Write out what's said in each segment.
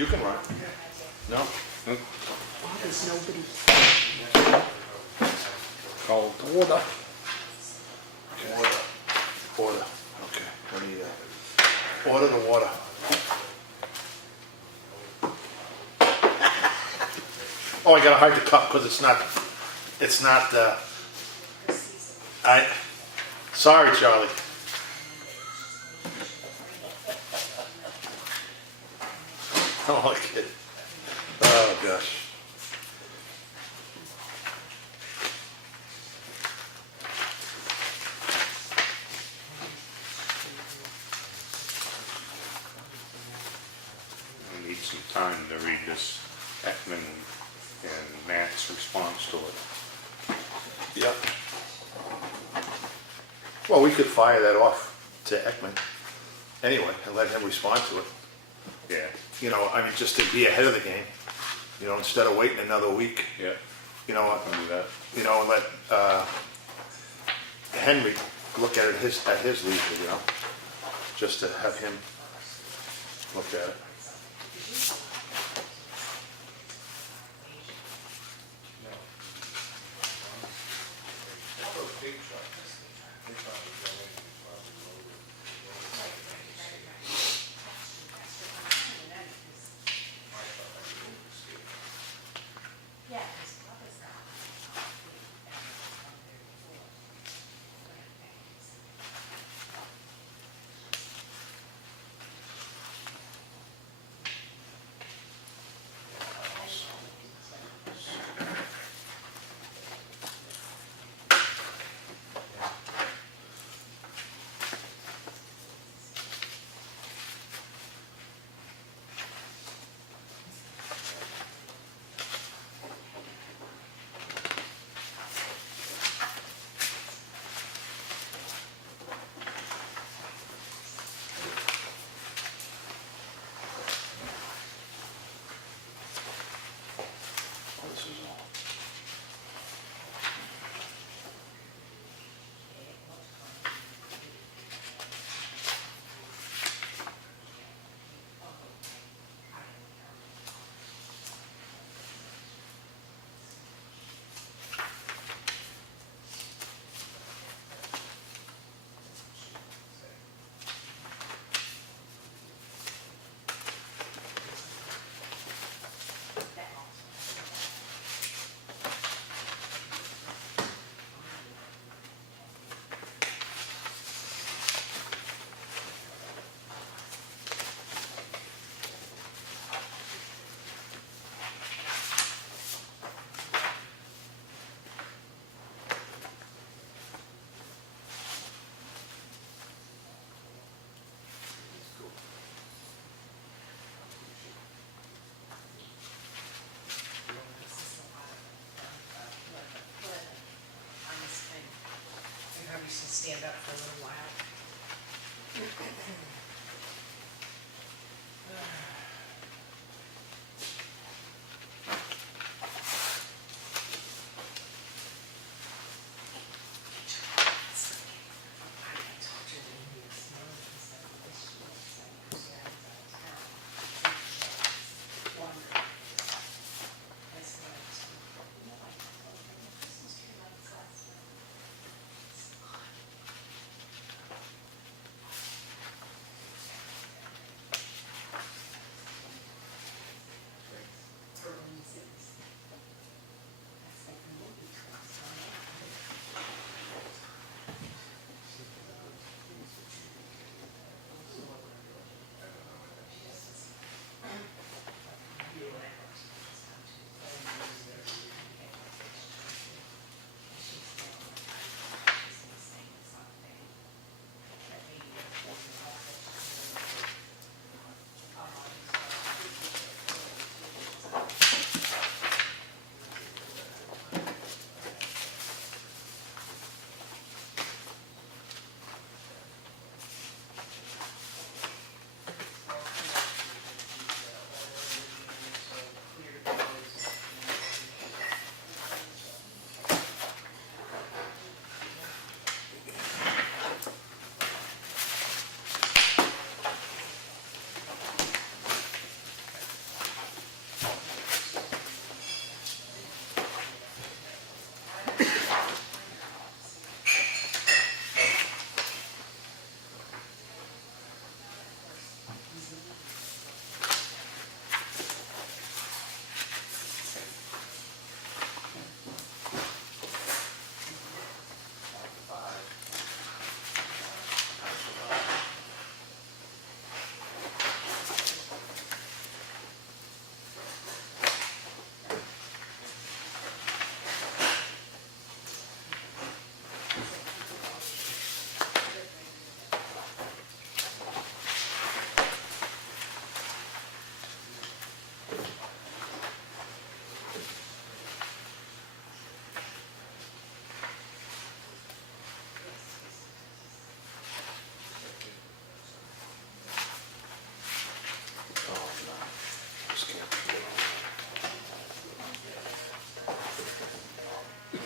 You can run. No? Oh, there's nobody. Called order. Order. Okay, we need order the water. Oh, I gotta hide the cup because it's not, sorry, Charlie. Oh, kid. Oh, gosh. I need some time to read this Ekman and Matt's response to it. Yep. Well, we could fire that off to Ekman anyway and let him respond to it. Yeah, You know, I mean, just to be ahead of the game, you know, instead of waiting another week, yeah, you know, I'll do that. you know, and let Henry look at it at his leisure, you know, just to have him look at it. This is all. Stand up for a little while.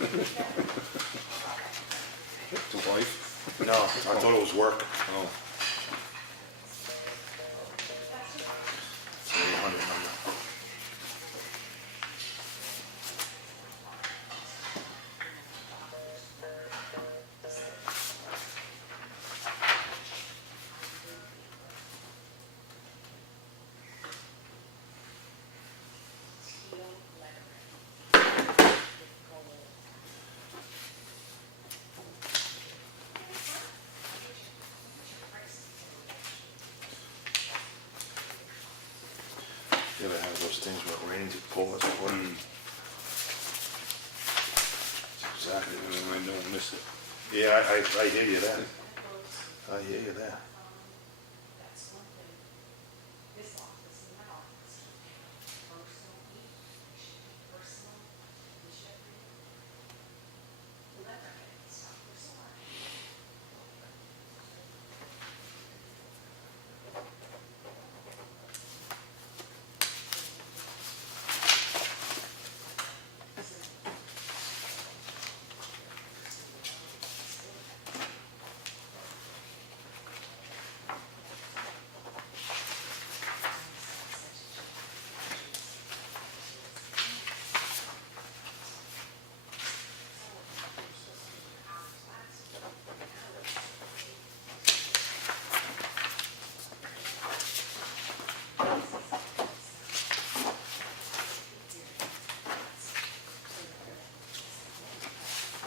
The wife? No, I thought it was work. Oh. It's an 800 number. You ever have those things where it rains, it pours, it pours? That's exactly what I don't miss it. Yeah, I hear you there. I hear you there.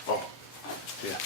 Oh, yeah.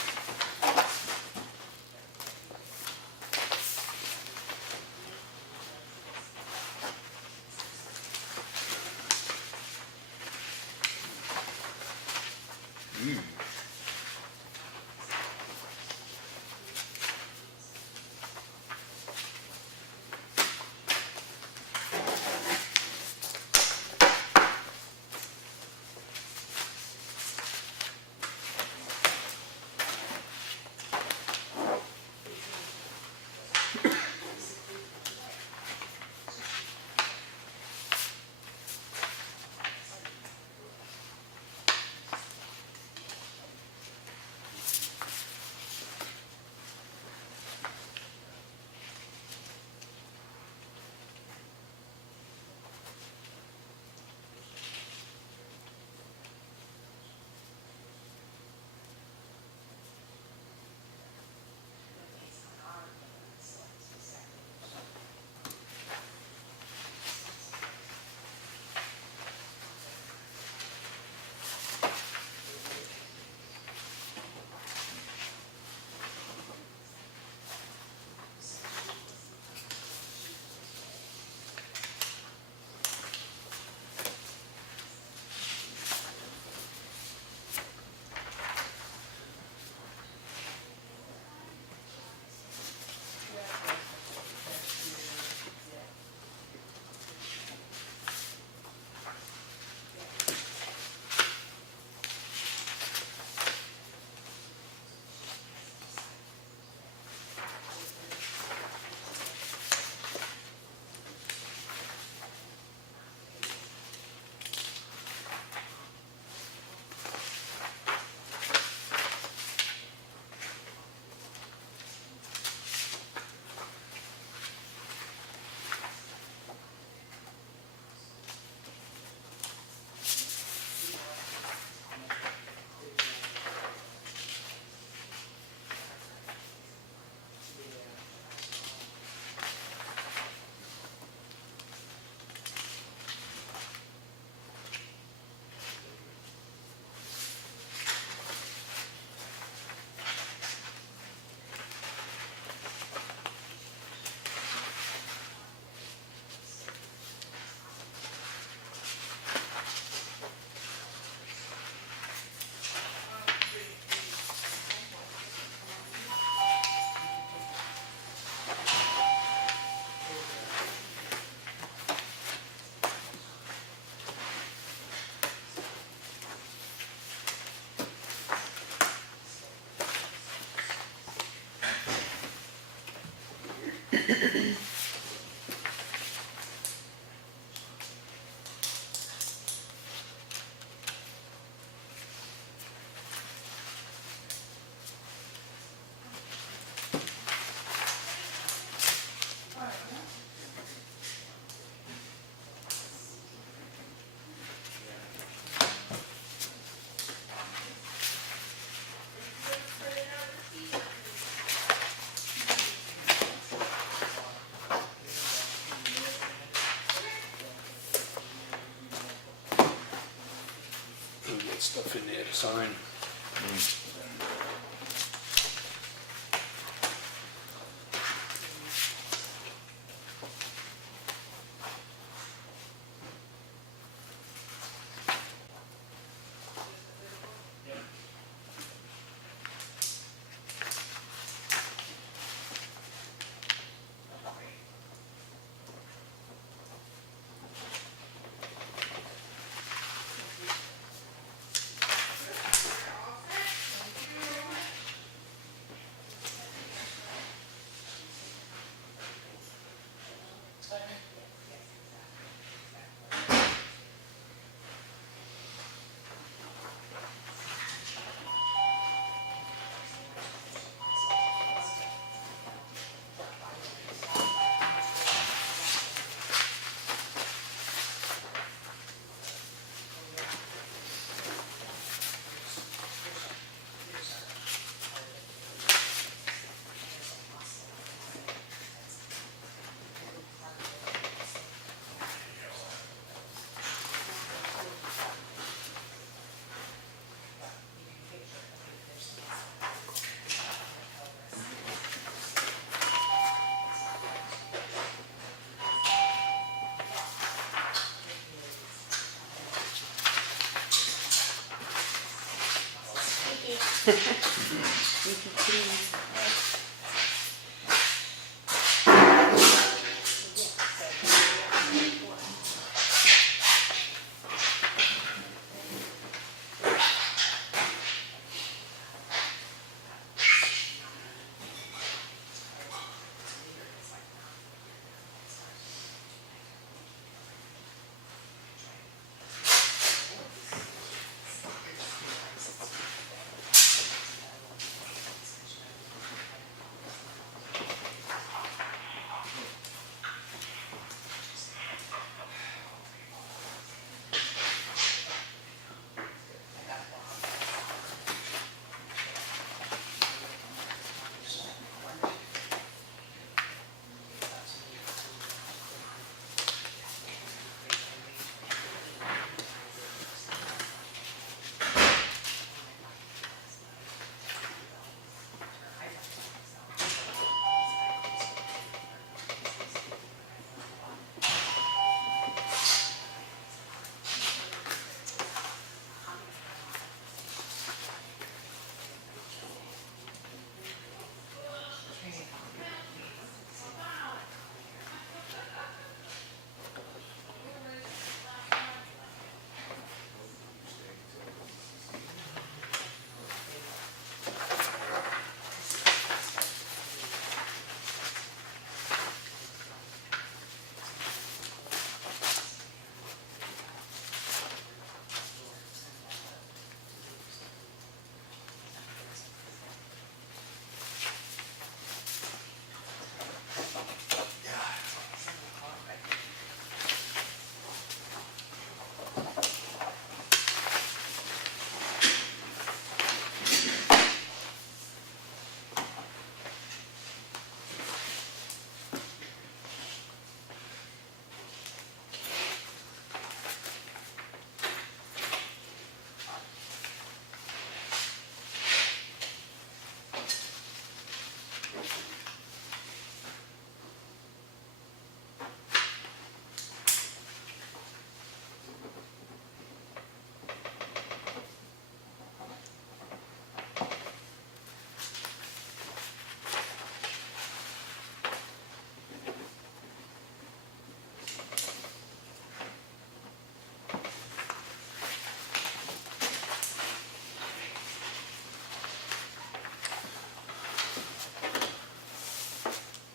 get stuff in there to sign.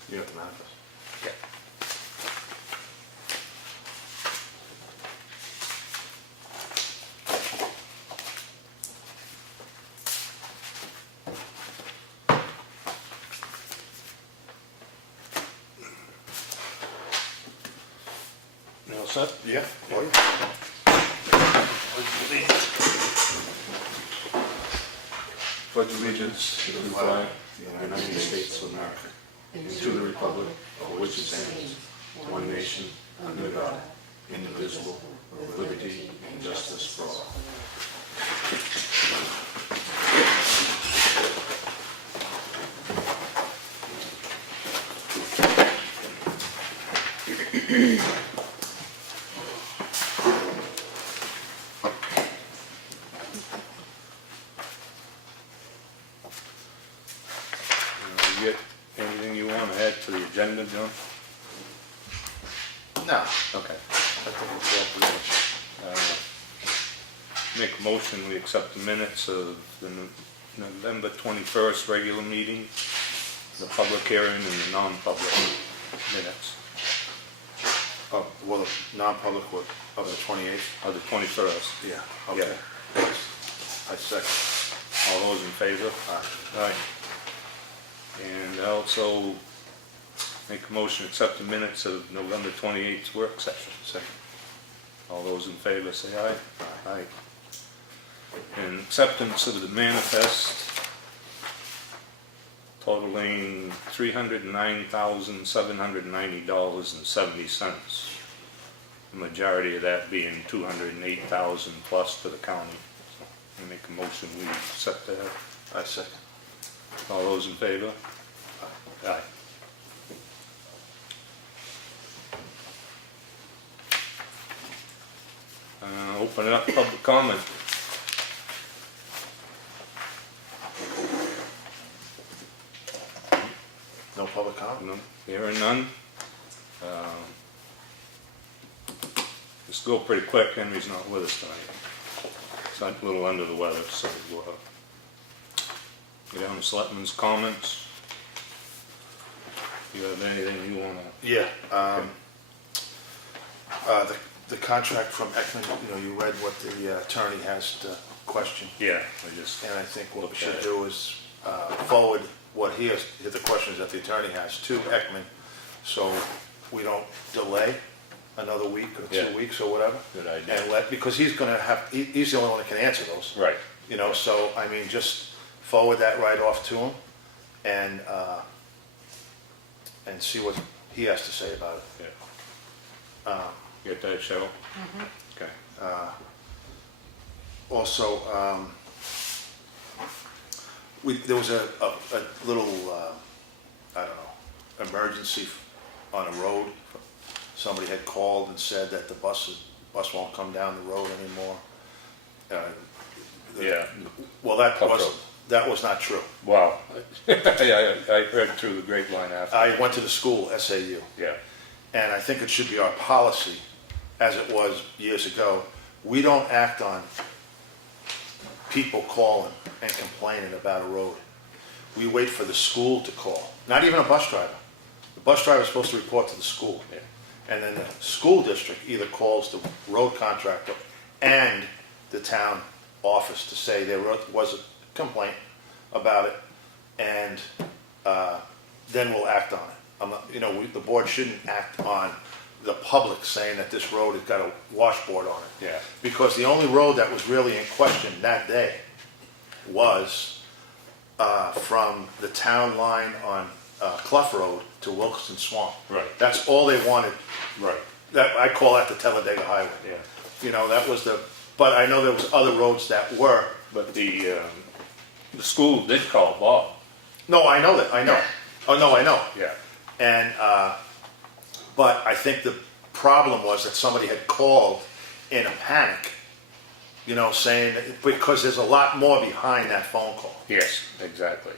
You have the manifest. Yeah. You all set? Yeah, oh yeah. Pledge allegiance to the flag of the United States of America, and to the republic for which it stands, one nation, under God, indivisible, with liberty and justice for all. You get anything you want to add to the agenda, John? No, Okay. I think it's all pretty much. Make a motion, we accept the minutes of the November 21st regular meeting, the public hearing and the non-public minutes Oh, well, the non-public of the 28th? of the 21st. Yeah, okay. I second. All those in favor? Aye. And also make a motion, accept the minutes of November 28th work session. Second. All those in favor say aye. Aye. And acceptance of the manifest totaling $309,790.70. The majority of that being $208,000 plus to the county. So I make a motion, we accept that. I second. All those in favor? Aye. Open it up, public comment. No public comment? No, hearing none. Let's go pretty quick, Henry's not with us tonight. He's a little under the weather, so get down to Selectmen's comments. You have anything you want to? Yeah, the contract from Ekman, you read what the attorney has to question. Yeah, I just, And I think what we Look should at it. do is forward what he has, the questions that the attorney has to Ekman, so we don't delay another week or Yeah. 2 weeks or whatever. good idea. And because he's gonna have, he's the only one that can answer those. Right. So, I mean, just forward that right off to him and see what he has to say about it. Yeah. Get that, Cheryl? Okay. Also, there was a little, I don't know, emergency on a road. Somebody had called and said that the bus won't come down the road anymore. Yeah. Well, that Cup was not true. Wow. I heard through the grapevine after. I went to the school, SAU, Yeah. and I think it should be our policy, as it was years ago. We don't act on people calling and complaining about a road. We wait for the school to call, not even a bus driver. The bus driver is supposed to report to the school. Yeah. And then the school district either calls the road contractor and the town office to say there was a complaint about it, and then we'll act on it. I'm not, the board shouldn't act on the public saying that this road has got a washboard on it. Yeah. Because the only road that was really in question that day was from the town line on Clough Road to Wilkinson Swamp. Right. That's all they wanted. Right. That, I call that the Talladega Highway. Yeah. That was but I know there was other roads that were. But the school did call Bob. No, I know that, I know. Oh, no, I know. Yeah. And, but I think the problem was that somebody had called in a panic, saying, that, because there's a lot more behind that phone call. Yes, exactly.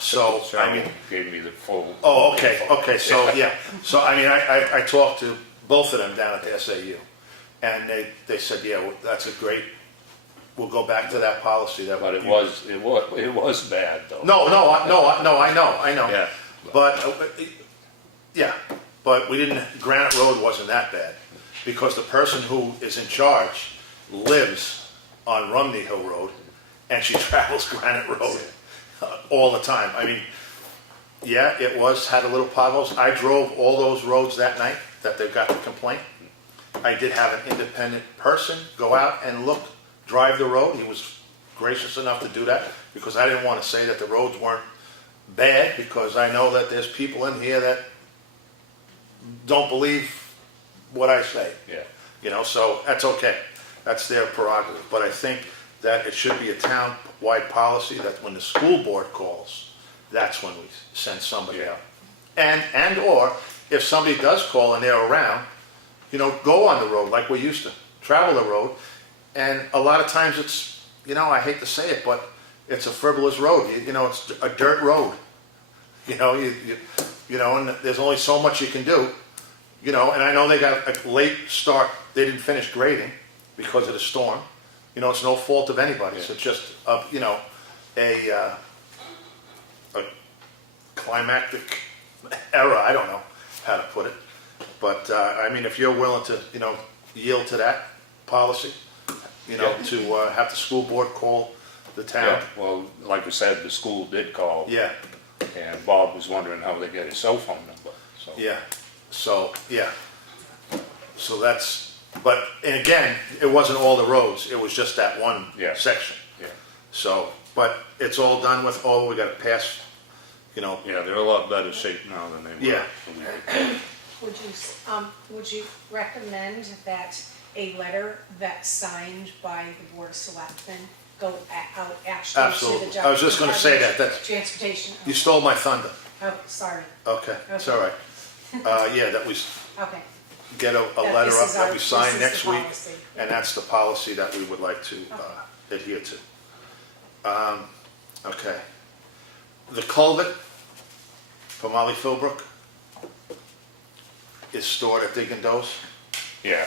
So, I mean. Gave me the full. Oh, okay, so, yeah. So, I mean, I talked to both of them down at the SAU, and they said, yeah, well, that's a great, we'll go back to that policy that. But it was bad though. No, I know. Yeah. But we didn't, Granite Road wasn't that bad, because the person who is in charge lives on Rumney Hill Road, and she travels Granite Road all the time. I mean, yeah, it had a little potholes. I drove all those roads that night that they got the complaint. I did have an independent person go out and drive the road. He was gracious enough to do that, because I didn't want to say that the roads weren't bad, because I know that there's people in here that don't believe what I say. Yeah. So that's okay. That's their prerogative. But I think that it should be a town-wide policy that when the school board calls, that's when we send somebody Yeah. out. And or if somebody does call and they're around, go on the road like we used to, travel the road. And a lot of times it's, I hate to say it, but it's a frivolous road. It's a dirt road. And there's only so much you can do. And I know they got a late start. They didn't finish grading because of the storm. It's no fault of anybody's. Yeah. It's just, a climactic error. I don't know how to put it. But, if you're willing to, yield to that policy, Yeah. to have the school board call the town. Yeah, well, like I said, the school did call. Yeah, And Bob was wondering how they got his cell phone number, so. yeah. So, yeah. So that's, and again, it wasn't all the roads. It was just that one Yeah. section. Yeah, So, but it's all done with, we got to pass, yeah, they're a lot better shape now than they were. Yeah. a week ago. Would you recommend that a letter that's signed by the Board of Selectmen go out actually to Absolutely. the I was just gonna say that. Department of Transportation? You stole my thunder. Oh, sorry, Okay, it's all right. Yeah, that we okay. get a That letter this up is that our- we sign this is next the week. policy. And that's the policy that we would like to adhere to. Okay. The culvert for Molly Philbrook is stored at Dig and Doze. Yeah,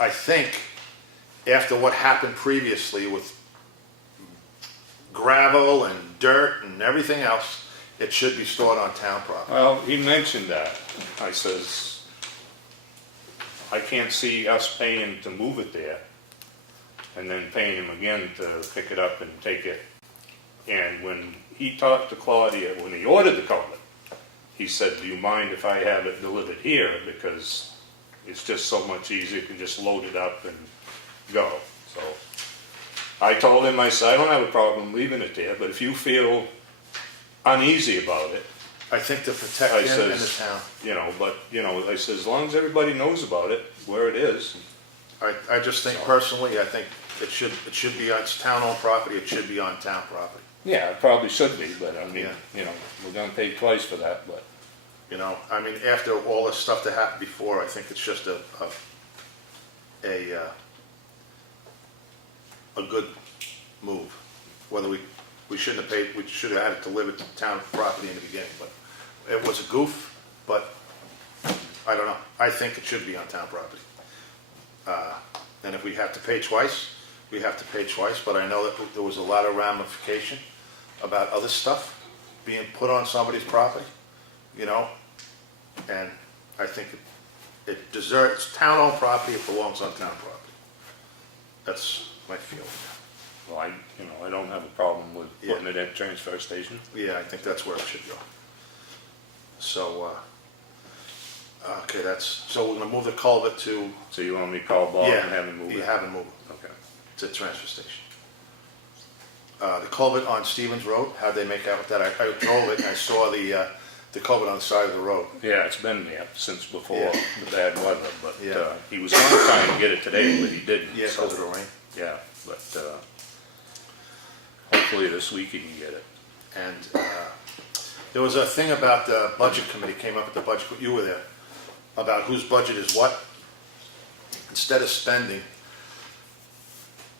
I think after what happened previously with gravel and dirt and everything else, it should be stored on town property. well, he mentioned that. I says, I can't see us paying to move it there and then paying him again to pick it up and take it. And when he talked to Claudia, when he ordered the culvert, he said, do you mind if I have it delivered here? Because it's just so much easier, you can just load it up and go. So I told him, I said, I don't have a problem leaving it there, but if you feel uneasy about it, I think to protect I him and the says, town. I said, as long as everybody knows about it, where it is. I just think personally, I think it should be, it's town-owned property, it should be on town property. Yeah, it probably should be, but I mean, Yeah. we're gonna pay twice for that, but. After all this stuff that happened before, I think it's just a good move. Whether we shouldn't have paid, we should have had it delivered to town property in the beginning, but it was a goof, but I don't know. I think it should be on town property. And if we have to pay twice, we have to pay twice, but I know that there was a lot of ramification about other stuff being put on somebody's property, and I think it deserves, town-owned property, it belongs on town property. That's my feeling. Well, I don't have a problem with Yeah. putting it at transfer station. Yeah, I think that's where it should go. So, okay, so we're gonna move the culvert to, So you want me to call Bob and have him move you it? have him move it Okay. to the transfer station. The culvert on Stevens Road, how'd they make out with that? I drove it and I saw the culvert on the side of the road. Yeah, it's been there since before Yeah. the bad weather, but Yeah. he was gonna try and get it today, but he didn't. Yeah, so- because of the rain. Yeah, but hopefully this week he can get it. And there was a thing about the budget committee, came up at the budget, you were there, about whose budget is what. Instead of spending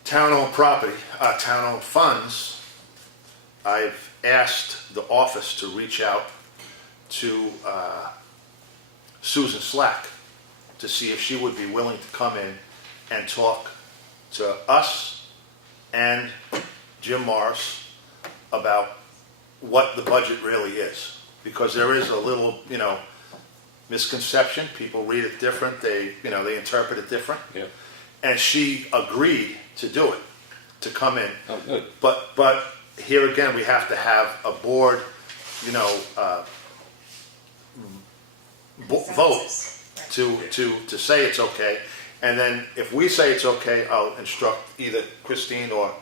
town-owned property, town-owned funds, I've asked the office to reach out to Susan Slack to see if she would be willing to come in and talk to us and Jim Morris about what the budget really is. Because there is a little, misconception. People read it different. They interpret it different. Yeah. And she agreed to do it, to come in. Oh, good. But here again, we have to have a board, vote Right. to say it's okay. And then if we say it's okay, I'll instruct either Christine or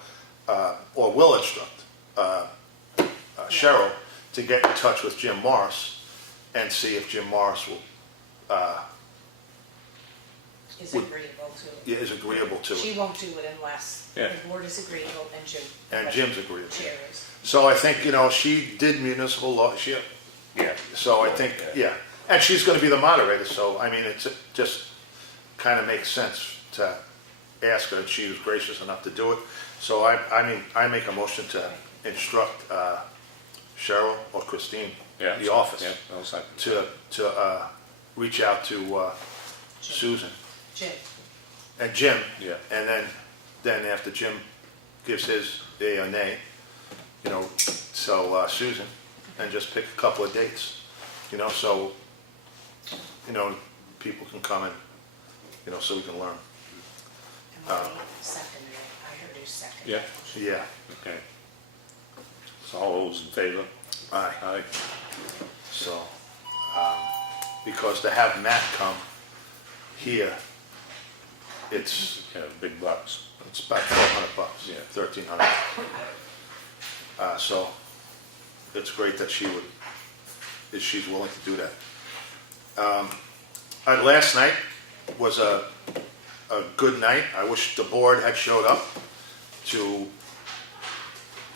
will instruct Cheryle to get in touch with Jim Morris and see if Jim Morris Is agreeable to it. is agreeable to She it. won't do it unless Yeah. the board is agreeable and Jim. And Jim's agreeable. Chair is. So I think, she did municipal law, Yeah. so I think, yeah. And she's gonna be the moderator, so, it's just, kind of makes sense to ask her, and she was gracious enough to do it. So I make a motion to instruct Cheryle or Christine, Yeah. the office, Yeah, I'll second. to reach out to Susan Jim, and Jim. Yeah. And then after Jim gives his yea or nay, so Susan, and just pick a couple of dates, so, people can come and, so we can learn. and Marie seconded it. I heard you second. Yeah, Yeah, okay. So all those in favor? aye. Aye. So, because to have Matt come here, it's Yeah, big bucks. about $1,200, Yeah. $1,300. So it's great that she's willing to do that. Last night was a good night. I wish the board had showed up to,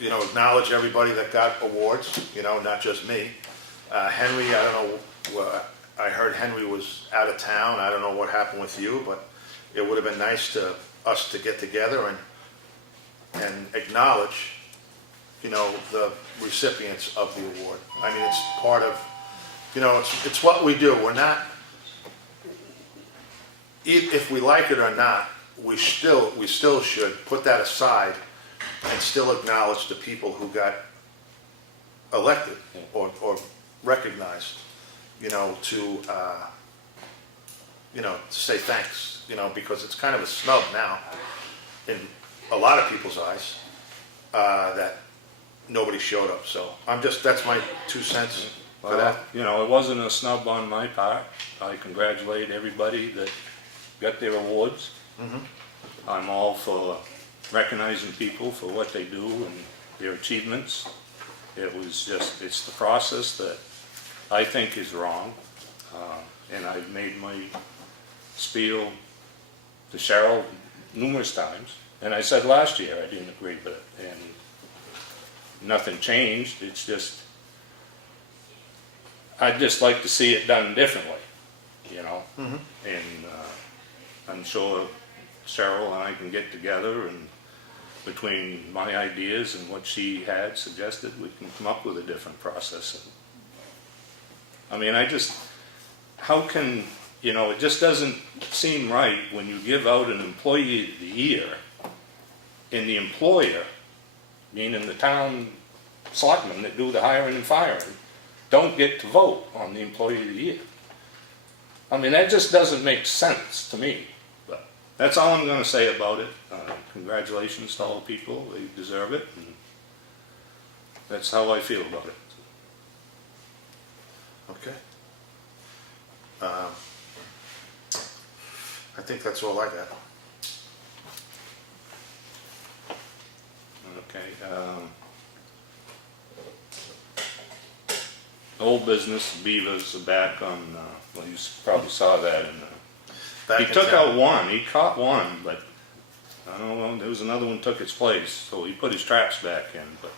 acknowledge everybody that got awards, not just me. Henry, I don't know, I heard Henry was out of town. I don't know what happened with you, but it would have been nice to us to get together and acknowledge, the recipients of the award. I mean, it's part of, it's what we do. We're not, if we like it or not, we still should put that aside and still acknowledge the people who got elected or recognized, to say thanks, because it's kind of a snub now in a lot of people's eyes, that nobody showed up. So that's my 2 cents for Well, that. it wasn't a snub on my part. I congratulate everybody that got their awards. I'm all for recognizing people for what they do and their achievements. It's the process that I think is wrong. And I've made my spiel to Cheryle numerous times. And I said last year I didn't agree with it. And nothing changed. It's just, I'd just like to see it done differently, And I'm sure Cheryle and I can get together, and between my ideas and what she had suggested, we can come up with a different process. I mean, how can, it just doesn't seem right when you give out an Employee of the Year and the employer, meaning the town selectmen that do the hiring and firing, don't get to vote on the Employee of the Year. I mean, that just doesn't make sense to me. But that's all I'm going to say about it. Congratulations to all the people. They deserve it. And that's how I feel about it. Okay. I think that's all I got. Okay. Old business, Beavers are back on, well, you probably saw that in Back he in took town. out one, he caught one, but I don't know, there was another one took its place, so he put his traps back in, but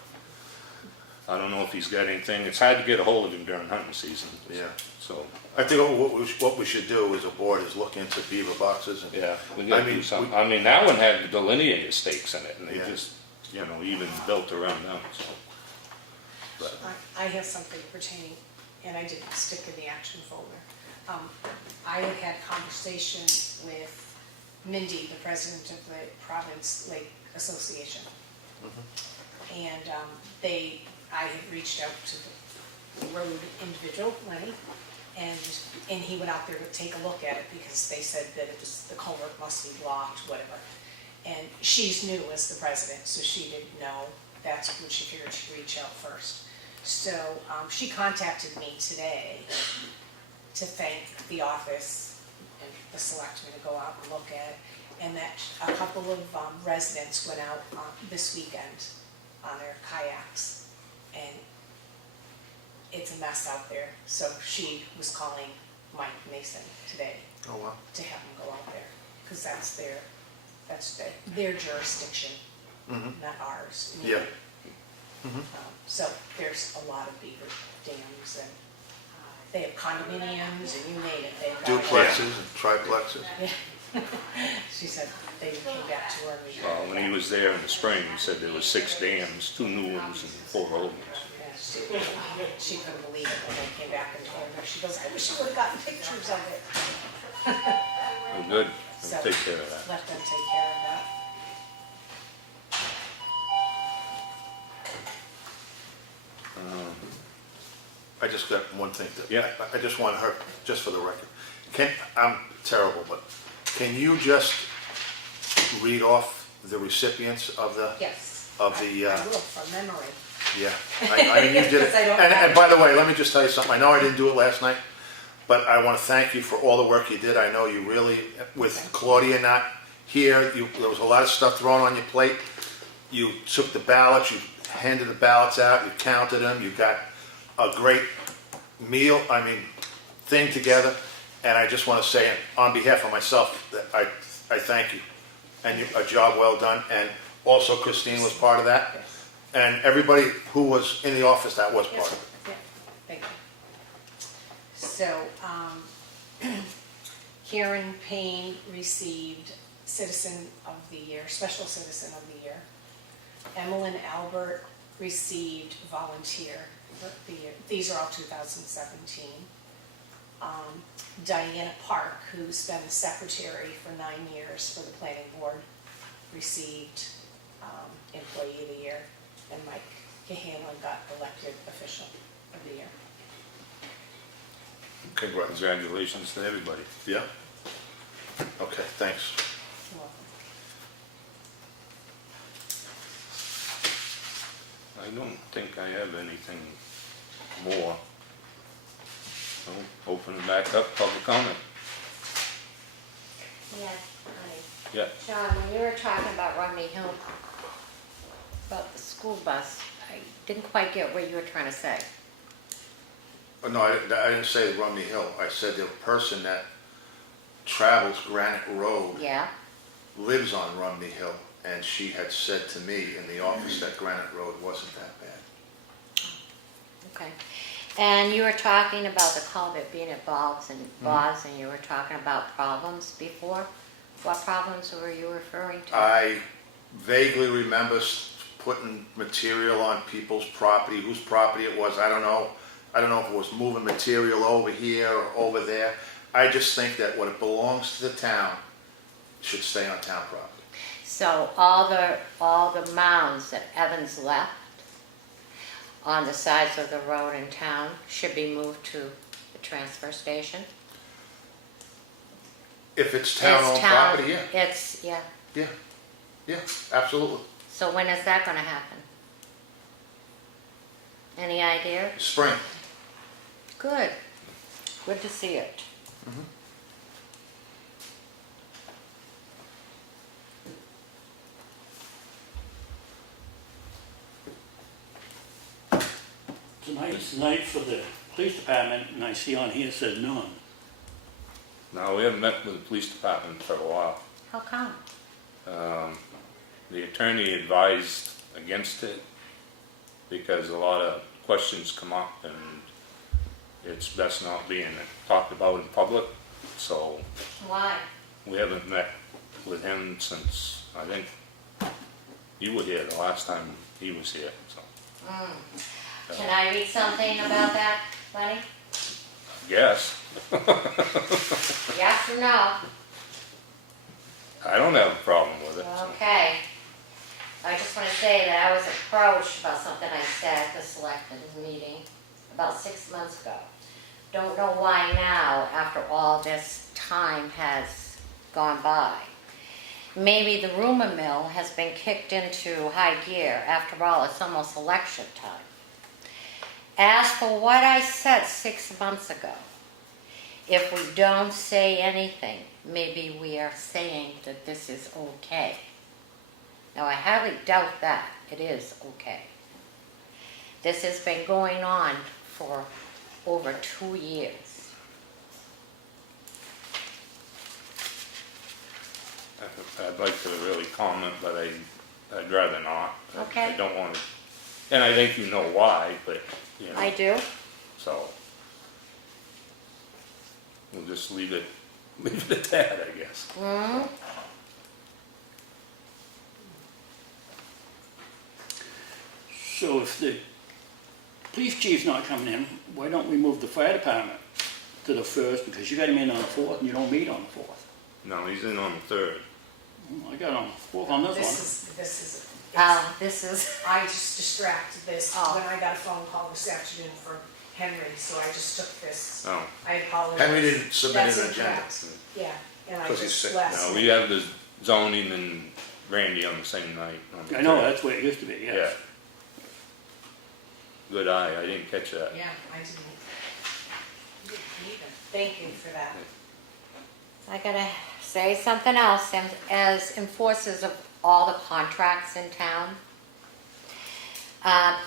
I don't know if he's got anything. It's hard to get a hold of him during hunting season. Yeah. So, I think what we should do as a board is look into beaver boxes and. yeah, we gotta I mean, do something. I mean, that one had the delineated stakes in it, and they Yeah. just, even built around them, so. But, I have something pertaining, and I didn't stick in the action folder. I had had conversation with Mindy, the president of the Province Lake Association. And I had reached out to the road individual, Lenny, and he went out there to take a look at it because they said that the culvert must be blocked, whatever. And she's new as the president, so she didn't know. That's when she figured she'd reach out first. So she contacted me today to thank the office and the selectmen to go out and look at it, and that a couple of residents went out this weekend on their kayaks, and it's a mess out there. So she was calling Mike Mason today Oh, wow. to have him go out there, because that's their jurisdiction, not ours. Yeah. So there's a lot of beaver dams, and they have condominiums, and you name it, they've got it. Duplexes and triplexes. Yeah. She said they came back to her. Well, when he was there in the spring, he said there was 6 dams, 2 new ones and 4 old ones. Yeah, she couldn't believe it when they came back and told her. She goes, I wish you would have gotten pictures of it. Well, good, So, we'll take care of that. let them take care of that. I just got one thing to, Yeah. I just want her, just for the record. I'm terrible, but can you just read off the recipients of the? Yes. Of the, I will, from memory. Yeah, I mean, you did it. Because I don't And have- by the way, let me just tell you something. I know I didn't do it last night, but I want to thank you for all the work you did. I know you really, with Claudia not here, there was a lot of stuff thrown on your plate. You took the ballots, you handed the ballots out, you counted them, you got a great thing together. And I just want to say, on behalf of myself, that I thank you. And a job well done. And also Christine was part of that. Yes. And everybody who was in the office, that was part Yes, of it. yeah, thank you. So, Karen Payne received Citizen of the Year, Special Citizen of the Year. Emmeline Albert received Volunteer of the Year. These are all 2017. Diana Park, who's been the secretary for 9 years for the planning board, received Employee of the Year. And Mike Cahalan got elected Official of the Year. Congratulations to everybody. Yeah? Okay, thanks. You're welcome. I don't think I have anything more. So, open it back up, public comment. Yes, honey. Yeah, John, when you were talking about Romney Hill, about the school bus, I didn't quite get what you were trying to say. Oh, no, I didn't say Romney Hill. I said the person that travels Granite Road Yeah? lives on Romney Hill. And she had said to me in the office that Granite Road wasn't that bad. Okay. And you were talking about the culvert being at Bob's and you were talking about problems before. What problems were you referring to? I vaguely remember putting material on people's property, whose property it was, I don't know. I don't know if it was moving material over here or over there. I just think that when it belongs to the town, it should stay on town property. So all the mounds that Evans left on the sides of the road in town should be moved to the transfer station? If it's town-owned It's town- property, yeah. It's, yeah. Yeah, absolutely. So when is that gonna happen? Any idea? Spring. Good. Good to see it. It's a nice night for the police department, and I see on here it says none. now we haven't met with the police department for a while. How come? The attorney advised against it because a lot of questions come up and it's best not being talked about in public. So Why? we haven't met with him since, I think, you were here the last time he was here, so. Can I read something about that, Lenny? Yes, Yes or no? I don't have a problem with it. Okay. I just want to say that I was approached about something I said at the selectmen's meeting about 6 months ago. Don't know why now, after all this time has gone by. Maybe the rumor mill has been kicked into high gear. After all, it's almost election time. As for what I said 6 months ago, if we don't say anything, maybe we are saying that this is okay. Now, I highly doubt that it is okay. This has been going on for over 2 years. I'd like to really comment, but I'd rather not. Okay. I don't want to, and I think you know why, but, you know. I do? So, we'll just leave it Leave it at that, I guess. So if the police chief's not coming in, why don't we move the fire department to the 1st? Because you got him in on the 4th and you don't meet on the 4th. No, he's in on the 3rd. I got on the 4th on this This is, I just distracted this Oh. when I got a phone call this afternoon from Henry, so I just took this. Oh, I apologize. Henry didn't submit That's an agenda. incorrect. Yeah, and I 'Cause he's just sick. last. no, we have the zoning and Randy on the same night. on the one. I know, 3rd. that's where it used to be, Yeah. yes. Good eye, I didn't catch that. Yeah, I didn't either. Thank you for that. I gotta say something else, and as enforcers of all the contracts in town,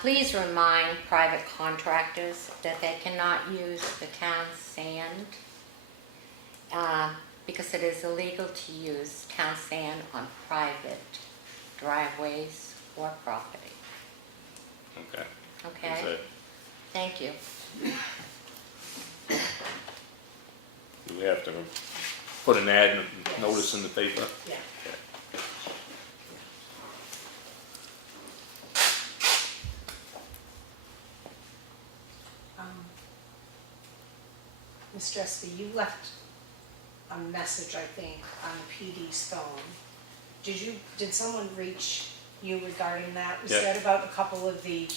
please remind private contractors that they cannot use the town's sand, because it is illegal to use town sand on private driveways or property, Okay. okay? That's it. Thank you. Do we have to put an ad and notice in the paper? Yeah. Mr. Espie, you left a message, I think, on the PD's phone. Did someone reach you regarding that? Was Yeah. that about a couple of the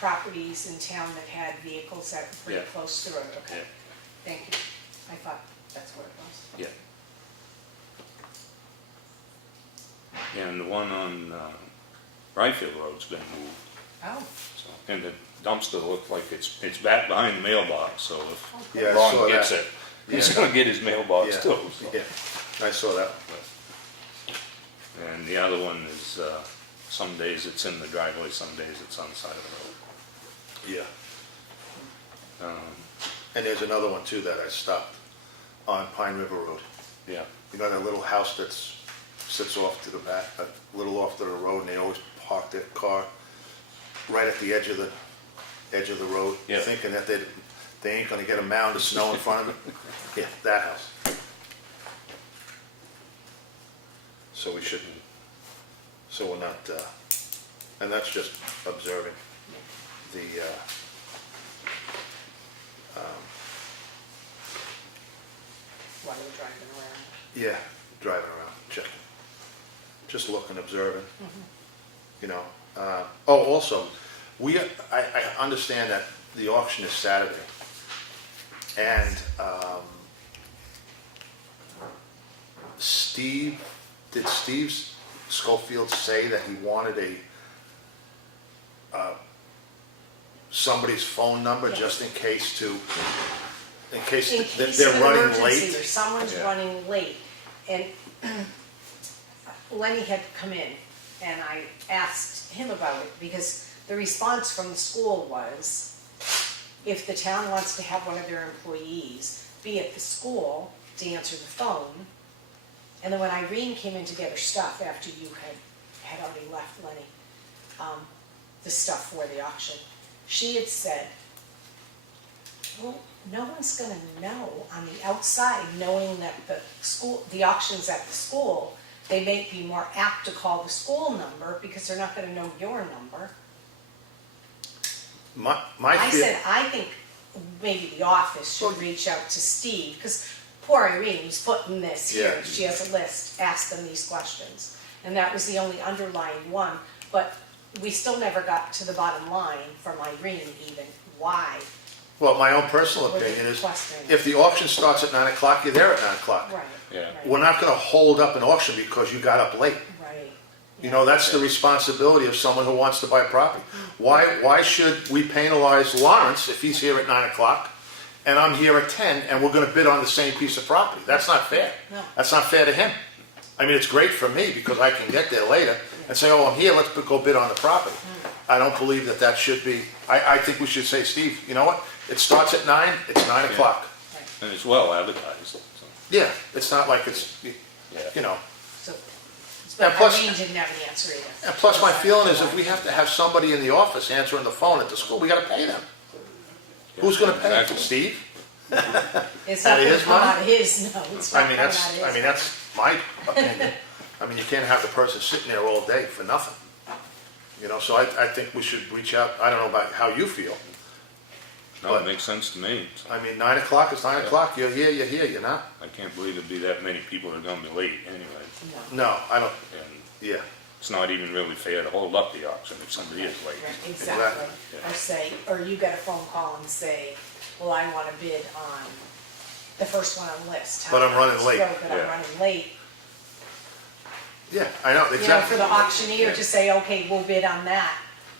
properties in town that had vehicles that were pretty Yeah. close to the road? Okay, Yeah. thank you. I thought that's what it was. Yeah. And the one on Ryfield Road's been moved, Oh, so, and the dumpster looks like it's back behind the mailbox, so if Yeah, I saw Ron gets that. it, he's Yeah. gonna get his mailbox Yeah. too. So. Yeah, I saw that. And the other one is, some days it's in the driveway, some days it's on the side of the road. Yeah. And there's another one too that I stopped on Pine River Road. Yeah. You know that little house sits off to the back, a little off to the road, and they always park their car right at the edge of the road, Yeah. thinking that they ain't gonna get a mound of snow in front of it. Yeah, that house. So we shouldn't, so we're not, and that's just observing the, while you're driving around. yeah, driving around, checking, just looking, observing, you know. Also, I understand that the auction is Saturday, and did Steve Schofield say that he wanted somebody's phone number just in case In that case they're of an running emergency or late? someone's Yeah. running late. And Lenny had come in and I asked him about it because the response from the school was, if the town wants to have one of their employees be at the school to answer the phone, and then when Irene came in to get her stuff after you had already left, Lenny, the stuff for the auction, she had said, well, no one's gonna know on the outside, knowing that the auction's at the school, they may be more apt to call the school number because they're not gonna know your number. My I feel- said, I think maybe the office should reach out to Steve, because poor Irene was putting this here, Yeah. she has a list, ask them these questions. And that was the only underlying one, but we still never got to the bottom line from Irene even, why. Well, my own personal What are opinion you is, questioning? if the auction starts at 9 o'clock, you're there at 9 o'clock. Right. Yeah. right, We're not gonna hold up an auction because you got up late. Right. You know, that's the responsibility of someone who wants to buy property. Why should we penalize Lawrence if he's here at 9 o'clock and I'm here at 10 and we're gonna bid on the same piece of property? That's not fair. No. That's not fair to him. I mean, it's great for me because I can get there later and say, oh, I'm here, let's go bid on the property. I don't believe that should be, I think we should say, Steve, you know what? It starts at 9, it's 9 o'clock. Right. And it's well advertised, so. Yeah, it's not like it's, Yeah. you know. So, And but plus- Irene didn't have an answer either. And plus, my feeling is if we have to have somebody in the office answering the phone at the school, we gotta pay them. Who's gonna pay them? Exactly. Steve? It's not Out of gonna his come money? out of his, no, it's not I mean, coming out of his. that's my opinion. I mean, you can't have the person sitting there all day for nothing. You know, so I think we should reach out, I don't know about how you feel. No, it makes sense to me. I mean, 9 o'clock is 9 o'clock, you're here, you're not. I can't believe there'd be that many people that are gonna be late anyway. No. No, I don't, And yeah, it's not even really fair to hold up the auction if somebody is late. Right, exactly. Yeah. Or say, or you get a phone call and say, well, I want to bid on the first one on the list. But I'm running late. But I'm Yeah. running late. yeah, I know, You know, exactly. for the auctioneer to say, okay, we'll bid on that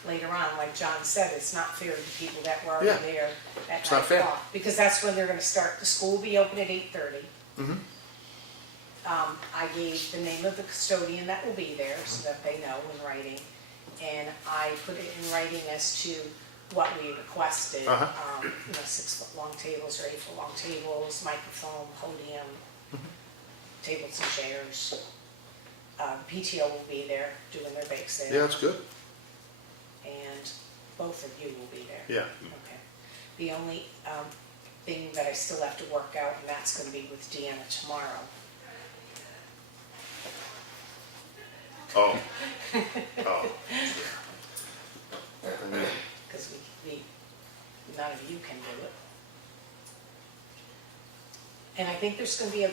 later on, like John said, it's not fair to people that were already Yeah. there at It's not 9 fair. o'clock. Because that's when they're gonna start, the school will be open at 8:30. Mhm. I gave the name of the custodian that will be there, so that they know in writing. And I put it in writing as to what we requested. Uh-huh. 6-foot-long tables or 8-foot-long tables, microphone, podium, tables and chairs. PTO will be there doing their bake sale. Yeah, that's good, And both of you will be there. yeah. Okay. The only thing that I still have to work out, and that's gonna be with Deanna tomorrow. Oh, oh, Because none of you can do it. And I think there's gonna be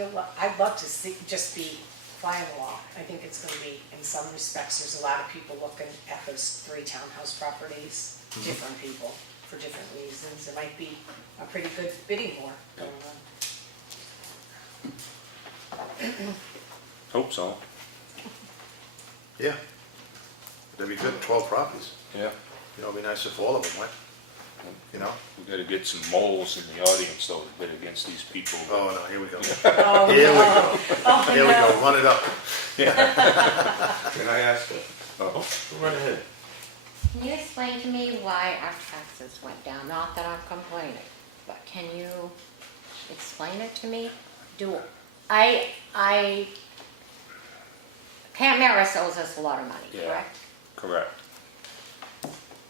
a lot, I'd love to see, just be fly on the wall. I think it's gonna be, in some respects, there's a lot of people looking at those 3 townhouse properties, different people, for different reasons. It might be a pretty good bidding war going on. Hope so. yeah. That'd be good, 12 properties. Yeah. You know, it'd be nice if all of them went, you know? We gotta get some moles in the audience though to bid against these people. Oh, no, here we go. Oh, Here we no. go. Oh, Here we no. go, run it up. Can I ask it? Oh, Run ahead. Can you explain to me why our taxes went down? Not that I'm complaining, but can you explain it to me? Camp Maris owes us a lot of money, Yeah. correct? correct.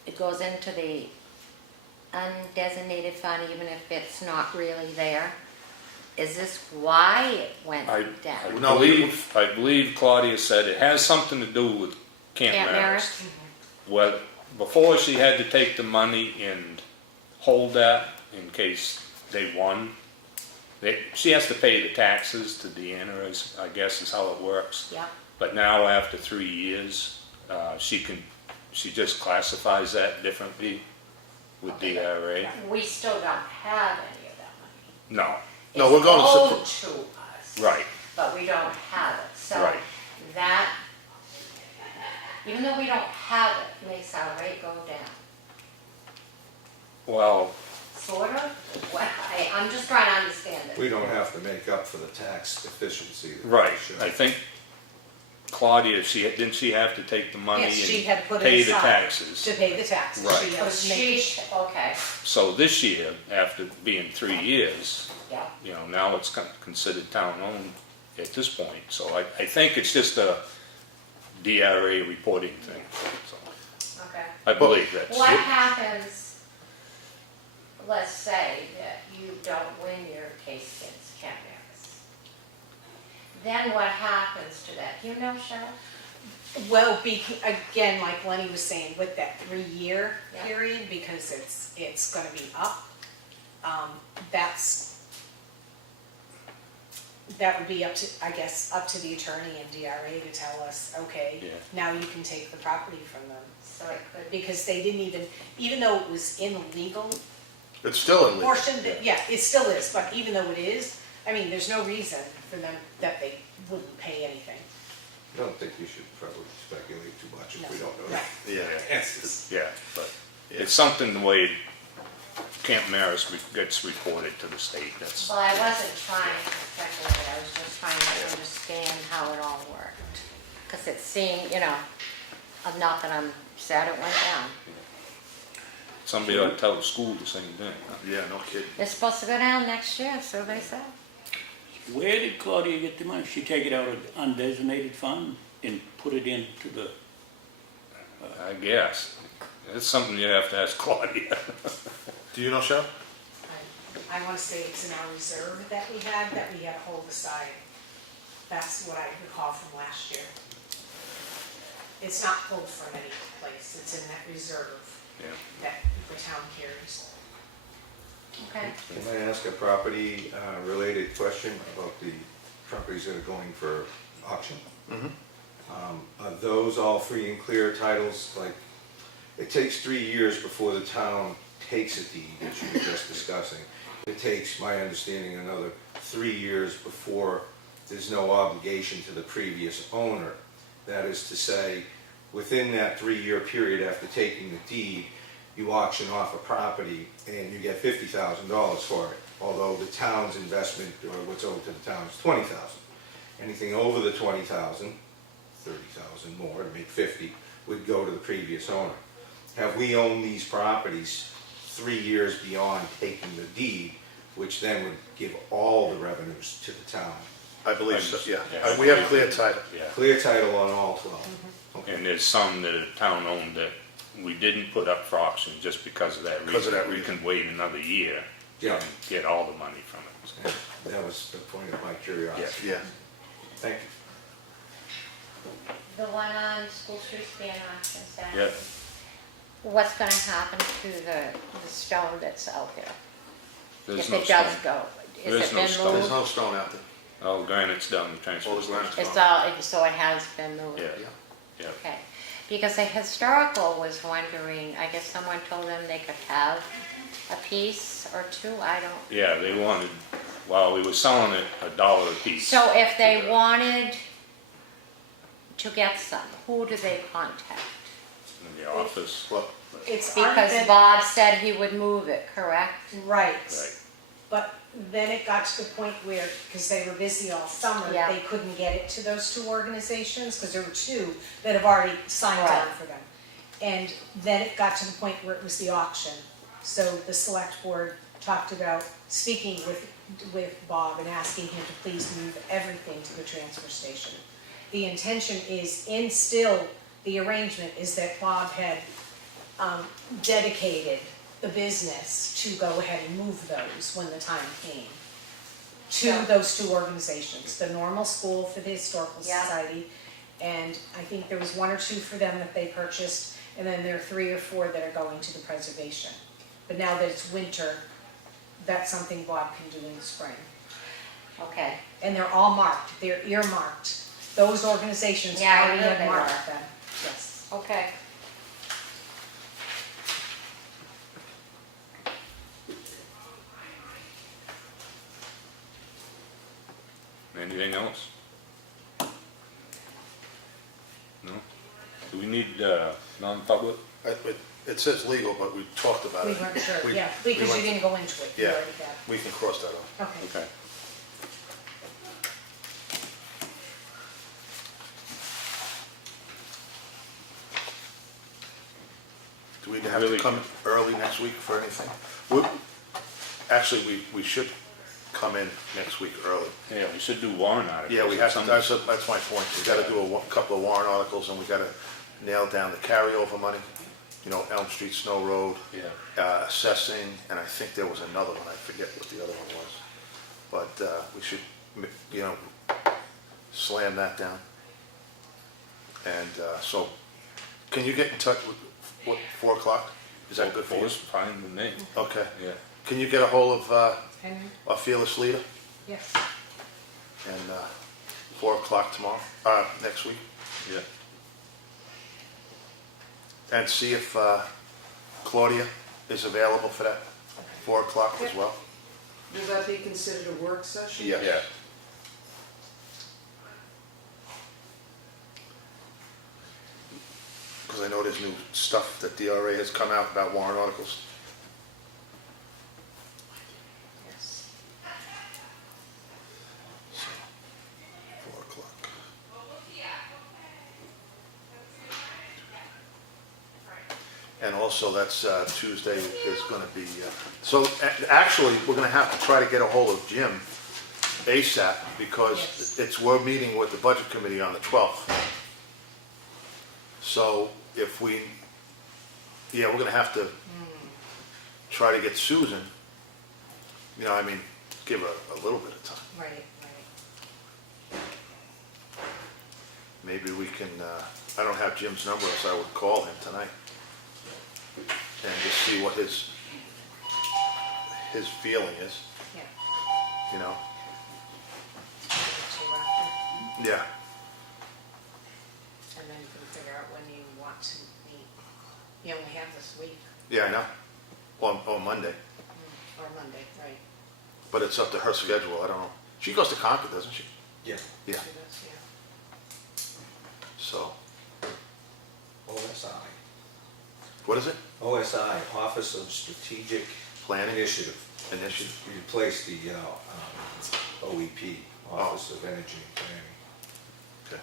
It goes into the undesignated fund even if it's not really there. Is this why it went I down? No, believe Claudia said it has something to do with Camp Camp Maris. Maris? Well, before she had to take the money and hold that in case they won. She has to pay the taxes to Deanna, I guess is how it works. Yeah. But now after 3 years, she just classifies that differently with DRA. We still don't have any of that money. No, No, we're going to It's owed to us. right, But we don't have it, so Right. that, even though we don't have it, makes our rate go down. well, Sort of? Well, I'm just trying to understand it. We don't have to make up for the tax deficiency. that we right, should. I think Claudia, didn't she have to take the money Yes, she had to and put it pay the aside taxes? to pay the taxes. Right. She had So to make she, okay, So this year, after being 3 years, yeah. you know, now it's considered town-owned at this point. So I think it's just a DRA reporting thing, so Okay. I believe that's. What happens, let's say that you don't win your case against Camp Maris? Then what happens to that? Do you know, Cheryl? Well, again, like Lenny was saying, with that 3-year Yeah. period, because it's gonna be up, that would be up to, I guess, up to the attorney and DRA to tell us, okay, Yeah. now you can take the property from them. So it could, Because they didn't even though it was in the legal It's still illegal. portion, yeah, it still is, but even though it is, I mean, there's no reason for them that they wouldn't pay anything. I don't think you should probably speculate too much if we don't know Right. Yeah. answers. Yeah, but it's something the way Camp Maris gets reported to the state, that's, well, I wasn't trying to speculate, I was just trying to understand how it all worked. Because it seemed, not that I'm sad it went down. somebody ought to tell the school the same thing. Huh? Yeah, no kidding. It's supposed to go down next year, so they said. Where did Claudia get the money? She take it out of undesignated fund and put it into the, I guess. It's something you have to ask Claudia. Do you know, Cheryl? I wanna say it's in our reserve that we had to hold aside. That's what I recall from last year. It's not pulled from any place, it's in that reserve Yeah. that the town carries. Okay. Can I ask a property related question about the properties that are going for auction? Are those all free and clear titles? Like, it takes 3 years before the town takes a deed, which you were just discussing. It takes, my understanding, another 3 years before there's no obligation to the previous owner. That is to say, within that 3-year period after taking the deed, you auction off a property and you get $50,000 for it, although the town's investment, or what's owed to the town, is $20,000. Anything over the $20,000, $30,000 more, to make 50, would go to the previous owner. Have we owned these properties 3 years beyond taking the deed, which then would give all the revenues to the town? I believe so, yeah. Yeah. We have clear title. Yeah. Clear title on all 12? Okay. And there's some that the town owned that we didn't put up for auction just because of that reason. Because of that We reason. can wait another year Yeah. and get all the money from it. Yeah, that was the point of my curiosity. Yeah. Thank you. The one on School Street's being auctioned Saturday. Yeah. What's gonna happen to the stone that's out there? There's If no it does stone. go? There's Is it no been stone. There's moved? no stone out there. Oh, granite's down the transfer Oh, there's station. granite. It's all, so it has been moved? Yeah, Yeah. yeah. Okay, because the historical was wondering, I guess someone told them they could have a piece or two, I don't. Yeah, they wanted, well, we were selling it $1 a piece. So if they wanted to get some, who do they contact? In the office. Well, It's already Because been, Bob said he would move it, correct? right, Right. but then it got to the point where, because they were busy all summer, Yeah. they couldn't get it to those two organizations, because there were two that have already signed on Right. for them. And then it got to the point where it was the auction. So the select board talked about speaking with Bob and asking him to please move everything to the transfer station. The intention is, the arrangement is that Bob had dedicated the business to go ahead and move those when the time came to those two organizations, the normal school for the Historical Yeah. Society, and I think there was 1 or 2 for them that they purchased, and then there are 3 or 4 that are going to the preservation. But now that it's winter, that's something Bob can do in the spring. Okay, And they're all marked, they're earmarked. Those organizations Yeah, I already know have they marked are. them, yes. okay. Anything else? No? Do we need non-public? It says legal, but we talked about We it. weren't sure, We- yeah, we because you went- didn't go into it, you Yeah. already had. We can cross that off. Okay. Okay. Do we have to Really? come early next week for anything? Actually, we should come in next week early. Yeah, we should do warrant articles. Yeah, we have to, Some- that's my point. We gotta do a couple of warrant articles, and we gotta nail down the carryover money, you know, Elm Street, Snow Road, Yeah. assessing, and I think there was another one, I forget what the other one was. But we should, you know, slam that down. And so, can you get in touch with, what, 4 o'clock? Is that good for you? Four's fine with me. Okay. Yeah. Can you get a hold of Henry? our fearless leader? Yes. And 4 o'clock tomorrow, next week? Yeah. And see if Claudia is available for that 4 o'clock as well? Will that be considered a work session? Yeah. Because I know there's new stuff that DRA has come out about warrant articles. Yes. So, 4 o'clock. And also, that's Tuesday is going to be, so actually, we're going to have to try to get a hold of Jim ASAP, because we're meeting with the Budget Committee on the 12th. So if we're going to have to try to get Susan You know, I mean, give her a little bit of time. Right. Maybe we can, I don't have Jim's number, so I would call him tonight and just see what his feeling is, Yeah. you know? To you after, Yeah, and then you can figure out when you want to meet. You only have this week, yeah, I know. On Monday, or Monday, right? but it's up to her schedule, I don't know. She goes to Concord, doesn't she? Yeah. Yeah, So that's, yeah. so, OSI. what is it? OSI, Office of Strategic Planning Initiative. Initiative? Replace the OEP, Office of Energy and Planning. Okay.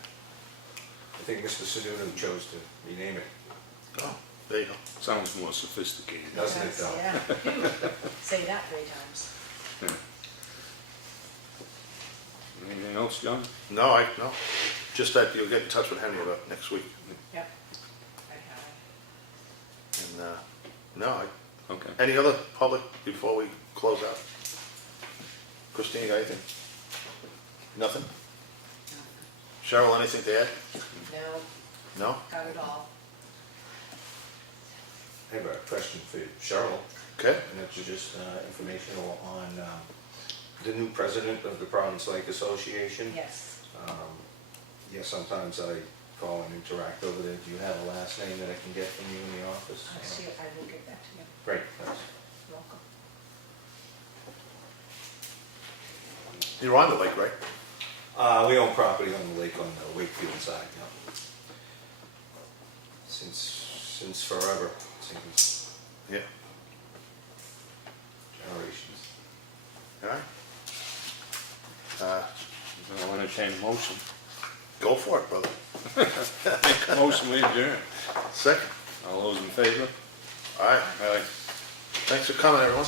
I think Mr. Sununu chose to rename it, Oh, there you go. Sounds more sophisticated. doesn't it That's- though? Yeah. Say that 3 times. Anything else, John? No, just that you'll get in touch with Henry about next week. Yep. I have it. And, no, Okay. any other public before we close out? Christine, you got anything? Nothing? Cheryl, anything to add? No, No? got it all. I have a question for Cheryle, Okay, and it's just informational on the new president of the Providence Lake Association. Yes. Yeah, sometimes I call and interact over there. Do you have a last name that I can get from you in the office? Actually, I will get that to you. Great, thanks. You're welcome. you're on the lake, right? We own property on the lake on the Wakefield side, yeah. Since forever, since Yeah. generations. All right. I'll entertain a motion. Go for it, brother. Motion we adjourn. Second. All those in favor? All right, Aye. thanks for coming, everyone.